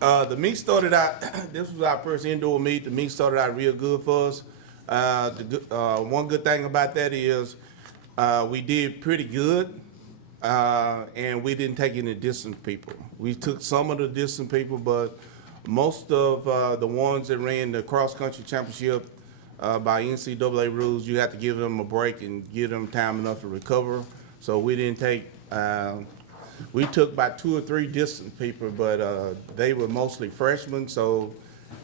The meet started out, this was our first indoor meet. The meet started out real good for us. One good thing about that is we did pretty good, and we didn't take any distant people. We took some of the distant people, but most of the ones that ran the cross-country championship by NCAA rules, you have to give them a break and give them time enough to recover. So we didn't take we took about 2 or 3 distant people, but they were mostly freshmen, so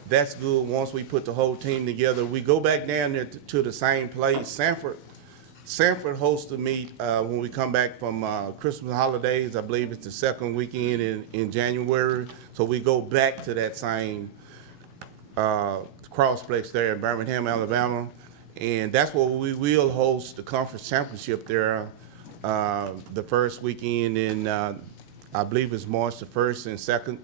that's good. Once we put the whole team together, we go back down there to the same place. Sanford hosts the meet when we come back from Christmas holidays. I believe it's the second weekend in January. So we go back to that same crossplex there in Birmingham, Alabama. And that's where we will host the conference championship there the first weekend in, I believe it's March the 1st and 2nd.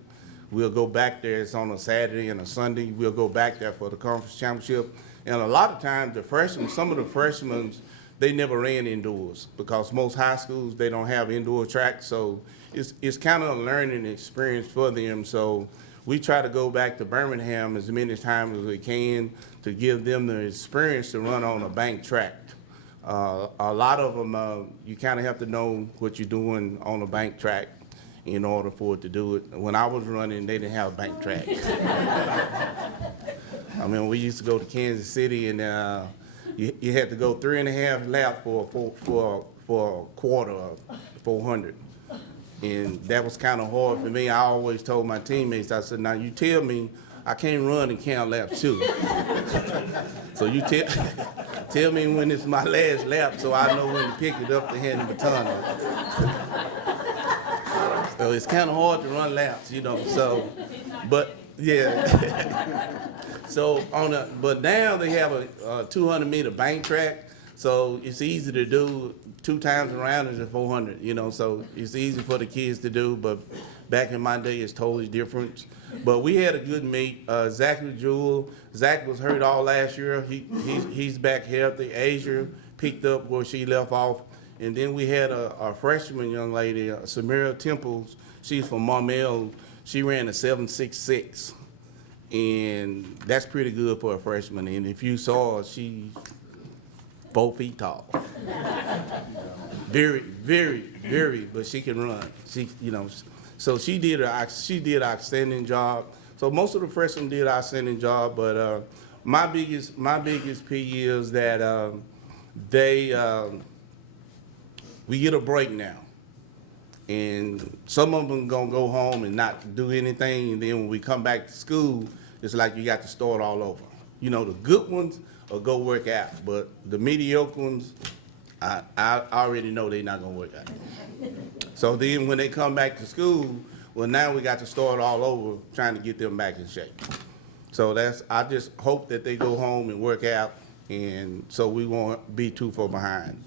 We'll go back there. It's on a Saturday and a Sunday. We'll go back there for the conference championship. And a lot of times the freshmen, some of the freshmen, they never ran indoors because most high schools, they don't have indoor tracks. So it's kind of a learning experience for them. So we try to go back to Birmingham as many times as we can to give them the experience to run on a bank track. A lot of them, you kind of have to know what you're doing on a bank track in order for it to do it. When I was running, they didn't have a bank track. I mean, we used to go to Kansas City, and you had to go 3.5 laps for a quarter of 400. And that was kind of hard for me. I always told my teammates, I said, now you tell me I can't run and count laps too. So you tell me when it's my last lap so I know when to pick it up to hand the baton off. So it's kind of hard to run laps, you know, so, but yeah. So but now they have a 200-meter bank track, so it's easy to do 2 times around as a 400, you know, so it's easy for the kids to do, but back in my day, it's totally different. But we had a good meet. Zachary Jewell, Zach was hurt all last year. He's back healthy. Asia picked up where she left off. And then we had a freshman young lady, Samira Temples. She's from Marmel. She ran a 7.66. And that's pretty good for a freshman. And if you saw her, she's 4 feet tall. Very, very, very, but she can run. She, you know, so she did an outstanding job. So most of the freshmen did an outstanding job, but my biggest plea is that we get a break now, and some of them gonna go home and not do anything, and then when we come back to school, it's like you got to start all over. You know, the good ones will go work out, but the mediocre ones, I already know they're not gonna work out. So then when they come back to school, well, now we got to start all over trying to get them back in shape. So I just hope that they go home and work out, and so we won't be too far behind.